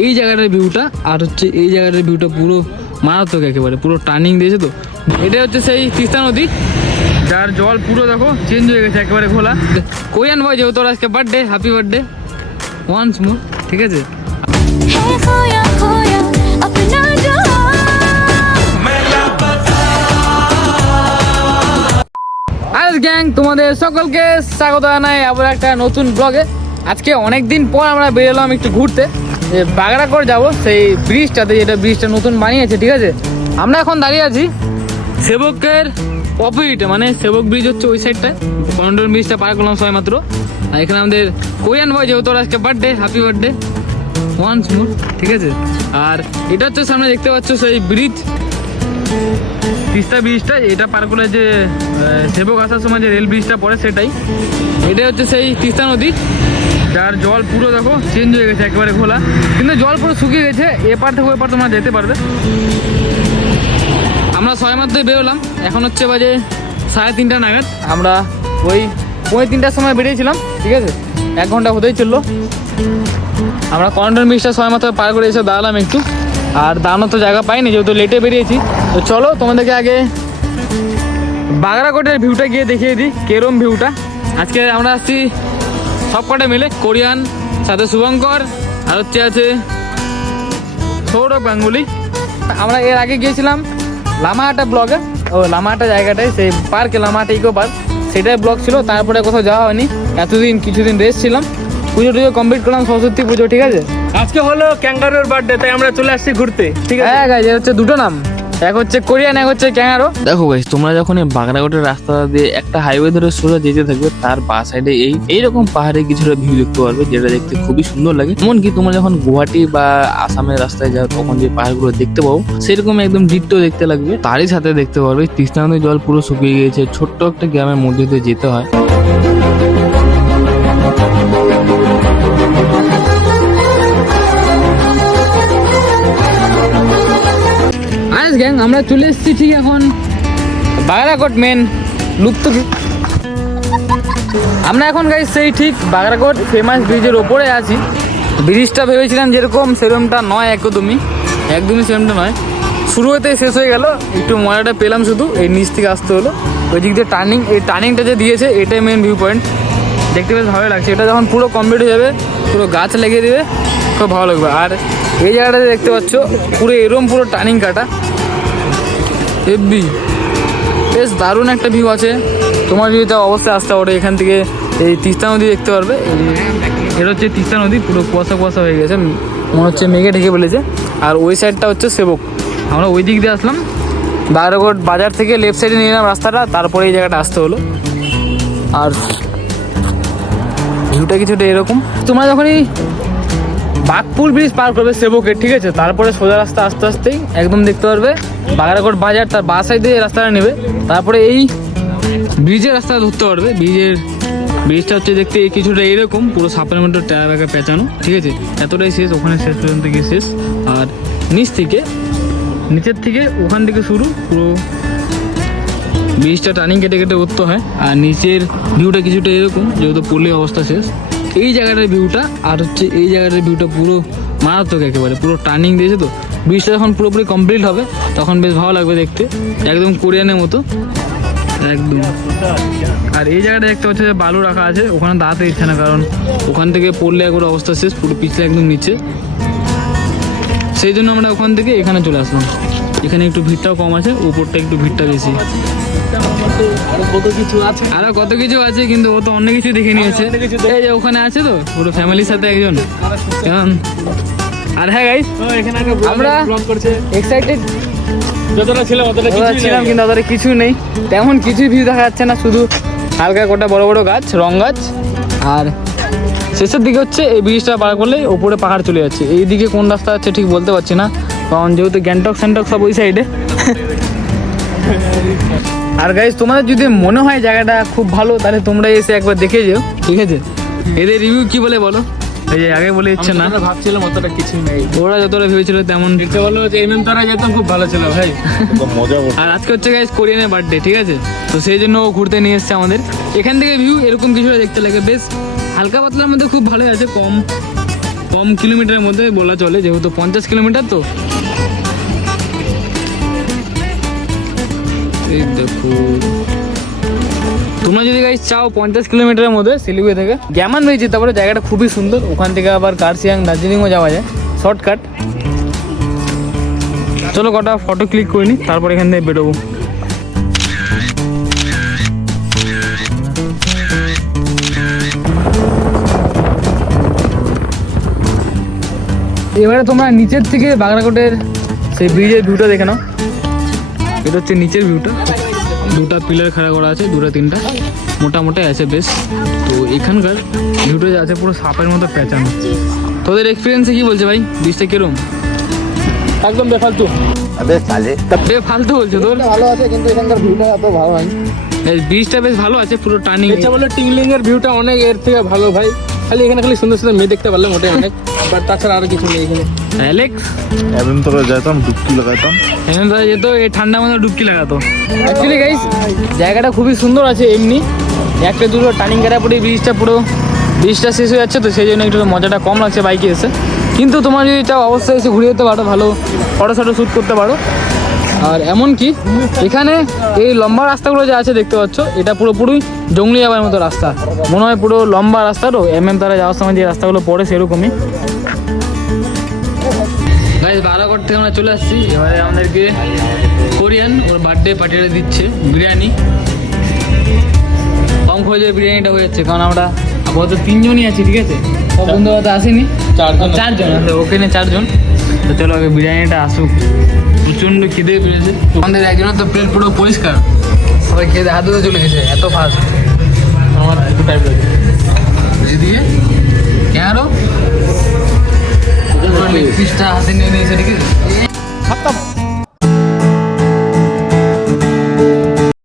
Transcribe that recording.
এই জায়গাটার ভিউটা আর হচ্ছে এই জায়গাটার ভিউটা পুরো মারাত্মক, একেবারে পুরো টার্নিং দিয়েছে। তো এটা হচ্ছে সেই তিস্তা নদী, যার জল পুরো দেখো চেঞ্জ হয়ে গেছে, একেবারে ঘোলা। কোরিয়ান বয় যেহেতু তোর আজকে birthday, happy birthday once more, ঠিক আছে? আজ গ্যাং তোমাদের সকলকে স্বাগত জানাই আবার একটা নতুন ব্লগে। আজকে অনেকদিন পর আমরা বেরোলাম একটু ঘুরতে, বাগড়াকোট যাবো, সেই ব্রিজটাতে, যেটা ব্রিজটা নতুন বানিয়েছে, ঠিক আছে? আমরা এখন দাঁড়িয়ে আছি সেবকের অপোজিটে, মানে সেবক ব্রিজ হচ্ছে ওই সাইডটায়, কন্ডোর ব্রিজটা পার করলাম সবাই মাত্র। আর এখানে আমাদের কোরিয়ান বয় যেহেতু তোর আজকে birthday, happy birthday once more, ঠিক আছে? আর এটা হচ্ছে সামনে দেখতে পাচ্ছ সেই ব্রিজ, তিস্তা ব্রিজটা, এটা পার করে যে সেবক আসার সময় যে রেল ব্রিজটা পড়ে সেটাই। এটা হচ্ছে সেই তিস্তা নদী, যার জল পুরো দেখো চেঞ্জ হয়ে গেছে, একেবারে ঘোলা, কিন্তু জল পুরো শুকিয়ে গেছে। এপার থেকে ওপার তোমরা যেতে পারবে। আমরা ছয় মাত্র বেরোলাম, এখন হচ্ছে বাজে 3:30 নাগাদ। আমরা ওই 3:30টার সময় বেরিয়েছিলাম, ঠিক আছে? 1 ঘন্টা হতেই চললো। আমরা কন্ডোর ব্রিজটা ছয় মাত্র পার করে এসে দাঁড়ালাম একটু, আর দাঁড়ানোর তো জায়গা পাইনি যেহেতু লেটে বেরিয়েছি। তো চলো তোমাদেরকে আগে বাগড়াকোটের ভিউটা গিয়ে দেখিয়ে দিই, কেরম ভিউটা। আজকে আমরা আসছি সব কটা মিলে, কোরিয়ান, সাথে শুভঙ্কর, আর হচ্ছে আছে সৌরভ গাঙ্গুলি। আমরা এর আগে গিয়েছিলাম লামাহাটা ব্লগে, ও লামাহাটা জায়গাটায়, সেই পার্কে, লামাহাটা ইকো পার্ক, সেটাই ব্লগ ছিল। তারপরে কোথাও যাওয়া হয়নি, কিছুদিন রেস্ট ছিলাম। পুজো টুজো কমপ্লিট করলাম, সরস্বতী পুজো, ঠিক আছে? আজকে হলো ক্যাঙ্গারুর বার্থডে, তাই আমরা চলে আসছি ঘুরতে, ঠিক আছে? হ্যাঁ গাইস, এর হচ্ছে দুটো নাম, এক হচ্ছে কোরিয়ান, এক হচ্ছে ক্যাঙ্গারো। দেখো গাইস, তোমরা যখন এই বাগড়াকোটের রাস্তা দিয়ে একটা হাইওয়ে ধরে সোজা যেতে থাকবে, তার বাঁ সাইডে এইরকম পাহাড়ে কিছুটা ভিউ দেখতে পারবে, যেটা দেখতে খুবই সুন্দর লাগে। এমনকি তোমরা যখন গুয়াহাটি বা আসামের রাস্তায় যাও, তখন যে পাহাড়গুলো দেখতে পাবো, সেরকম একদম ডিট্টো দেখতে লাগবে। তারই সাথে দেখতে পারবে তিস্তা নদীর জল পুরো শুকিয়ে গিয়েছে, ছোট্ট একটা গ্রামের মধ্যে দিয়ে যেতে হয়। গ্যাং আমরা চলে এসেছি ঠিক এখন বাগড়াকোট মেন লুপ্ত। আমরা এখন গাইস সেই ঠিক বাগড়াকোট ফেমাস ব্রিজের ওপরে আছি। ব্রিজটা ভেবেছিলাম যেরকম সেরকমটা নয়, একদমই সেরকমটা নয়। শুরু হতে শেষ হয়ে গেল, একটু মজাটা পেলাম শুধু, এই নিচ থেকে আসতে হলো। ওই দিক দিয়ে টার্নিং, এই টার্নিংটা যে দিয়েছে এটাই মেন ভিউ পয়েন্ট, দেখতে বেশ ভালো লাগছে। এটা যখন পুরো কমপ্লিট হয়ে যাবে, পুরো গাছ লাগিয়ে দেবে, খুব ভালো লাগবে। আর এই জায়গাটাতে দেখতে পাচ্ছ পুরো এরম পুরো টার্নিং কাটা, হেভি, বেশ দারুণ একটা ভিউ আছে। তোমার ভিউটা অবশ্যই আসতে পারে, এখান থেকে এই তিস্তা নদী দেখতে পারবে। এটা হচ্ছে তিস্তা নদী, পুরো কুয়াশা হয়ে গেছে, মনে হচ্ছে মেঘে ঢেকে ফেলেছে। আর ওই সাইডটা হচ্ছে সেবক। আমরা ওই দিক দিয়ে আসলাম, বাগড়াকোট বাজার থেকে লেফট সাইডে নিয়ে নিলাম রাস্তাটা, তারপরে এই জায়গাটা আসতে হলো। আর ভিউটা কিছুটা এরকম। তোমরা যখনই বাগপুর ব্রিজ পার করবে সেবকের, ঠিক আছে, তারপরে সোজা রাস্তা আস্তে আস্তেই একদম দেখতে পারবে বাগড়াকোট বাজার, তার বাঁ সাইডে রাস্তাটা নেবে, তারপরে এই ব্রিজের রাস্তা ধরতে পারবে। ব্রিজটা হচ্ছে দেখতে কিছুটা এরকম, পুরো সাপের মতো টায়ার ব্যাগা পেঁচানো, ঠিক আছে? এতটাই শেষ, ওখানে শেষ পর্যন্ত গিয়ে শেষ। আর নিচের থেকে ওখান থেকে শুরু, পুরো ব্রিজটা টার্নিং কেটে কেটে উঠতে হয়। আর নিচের ভিউটা কিছুটা এরকম, যেহেতু পড়লে অবস্থা শেষ। এই জায়গাটার ভিউটা আর হচ্ছে এই জায়গাটার ভিউটা পুরো মারাত্মক, একেবারে পুরো টার্নিং দিয়েছে। তো ব্রিজটা যখন পুরোপুরি কমপ্লিট হবে, তখন বেশ ভালো লাগবে দেখতে, একদম কোরিয়ানের মতো একদম। আর এই জায়গাটা দেখতে পাচ্ছি যে বালু রাখা আছে, ওখানে দাঁড়াতে ইচ্ছে না, কারণ ওখান থেকে পড়লে একবার অবস্থা শেষ, পুরো পিছলে একদম নিচে। সেই জন্য আমরা ওখান থেকে এখানে চলে আসলাম। এখানে একটু ভিড়টাও কম আছে, উপরটা একটু ভিড়টা বেশি। আরো কত কিছু আছে, কিন্তু ও তো অন্য কিছু দেখে নিয়েছে। এই যে ওখানে আছে তো পুরো ফ্যামিলির সাথে একজন, কেমন? আর হ্যাঁ গাইস, আমরা এক্সাইটেড যতটা ছিলাম কিন্তু অতটা কিছু নেই, তেমন কিছুই ভিউ দেখা যাচ্ছে না, শুধু হালকা কোটা বড় বড় গাছ, রং গাছ। আর শেষের দিকে হচ্ছে এই ব্রিজটা পার করলে ওপরে পাহাড় চলে যাচ্ছে। এই দিকে কোন রাস্তা আছে ঠিক বলতে পারছি না, কারণ যেহেতু গ্যাংটক স্যাংটক সব ওই সাইডে। আর গাইস, তোমাদের যদি মনে হয় জায়গাটা খুব ভালো, তাহলে তোমরা এসে একবার দেখে যেও, ঠিক আছে? এদের রিভিউ কি বলে বলো? এই যে আগে বলে ইচ্ছে না, ভাবছিলাম অতটা কিছু নেই, ওরা যতটা ভেবেছিল তেমন। বলো যে তারা যেতাম, খুব ভালো ছিল ভাই, মজা। আর আজকে হচ্ছে গাইস কোরিয়ানের বার্থডে, ঠিক আছে? তো সেই জন্য ও ঘুরতে নিয়ে এসছে আমাদের। এখান থেকে ভিউ এরকম কিছুটা দেখতে লাগে, বেশ হালকা পাতলার মধ্যে খুব ভালোই আছে, কম কম কিলোমিটারের মধ্যে বলা চলে, যেহেতু 50 কিলোমিটার তো। এই দেখো, তোমরা যদি গাইস চাও 50 কিলোমিটারের মধ্যে শিলিগুড়ি থেকে গ্যামান হয়ে যেতে পারো, জায়গাটা খুবই সুন্দর। ওখান থেকে আবার কার্শিয়াং দার্জিলিংও যাওয়া যায়, শর্টকাট। চলো কটা ফটো ক্লিক করে নি, তারপর এখান থেকে বেরোবো। এবারে তোমরা নিচের থেকে বাগরাকোটের সেই ব্রিজের ভিউটা দেখে নাও। এটা হচ্ছে নিচের ভিউটা, দুটা পিলার খাড়া করা আছে, দুটা তিনটা মোটামুটি আছে বেশ। তো এখানকার ভিউটা যে আছে পুরো সাপের মতো প্যাঁচানো। তোদের এক্সপিরিয়েন্সে কি বলছে ভাই, ব্রিজটা কিরম? একদম বেফালতু। বেফালতু বলছো তোর? ভালো আছে, কিন্তু এখানকার ভিউটা এত ভালো হয়। এই ব্রিজটা বেশ ভালো আছে, পুরো টার্নিং। এটা বলে টিংলিং এর ভিউটা অনেক এর থেকে ভালো ভাই। খালি এখানে খালি সুন্দর সুন্দর মেয়ে দেখতে পারলে মোটে অনেক, বাট তাছাড়া আর কিছু নেই এখানে। অ্যালেক্স এমন তো যেতাম, ডুবকি লাগাতাম। এখানে তো যেত এই ঠান্ডার মধ্যে ডুবকি লাগাতো। অ্যাকচুয়ালি গাইস জায়গাটা খুবই সুন্দর আছে এমনি, একটা দুটো টার্নিং করার পরে ব্রিজটা শেষ হয়ে যাচ্ছে, তো সেই জন্য একটু মজাটা কম লাগছে বাইকে এসে। কিন্তু তোমার যদি চাও অবশ্যই এসে ঘুরে যেতে পারো, ভালো ফটো শ্যুট করতে পারো। আর এমনকি এখানে এই লম্বা রাস্তাগুলো যে আছে দেখতে পাচ্ছ, এটা পুরোপুরি জঙ্গলি যাওয়ার মতো রাস্তা, মনে হয় পুরো লম্বা রাস্তা। তো তারা যাওয়ার সময় যে রাস্তাগুলো পড়ে সেরকমই। গাইস বারাকোট থেকে আমরা চলে আসছি, এবারে আমাদেরকে কোরিয়ান ওর বার্থডে পার্টিটা দিচ্ছে বিরিয়ানি। কম খরচে বিরিয়ানিটা হয়ে যাচ্ছে, কারণ আমরা আপাতত 3 জনই আছি, ঠিক আছে? সব বন্ধু হয়তো আসেনি, 4 জন আছে, ওখানে 4 জন। তো চলো আগে বিরিয়ানিটা আসুক, প্রচণ্ড খিদে পেয়েছে। আমাদের একজনের তো প্লেট পুরো পরিষ্কার, সবাই খেতে হাত ধুতে চলে গেছে, এত ফাস্ট। আমার একটু টাইম লাগে এদিকে কেন পিসটা হাতে নিয়ে নিয়েছে, ঠিক আছে?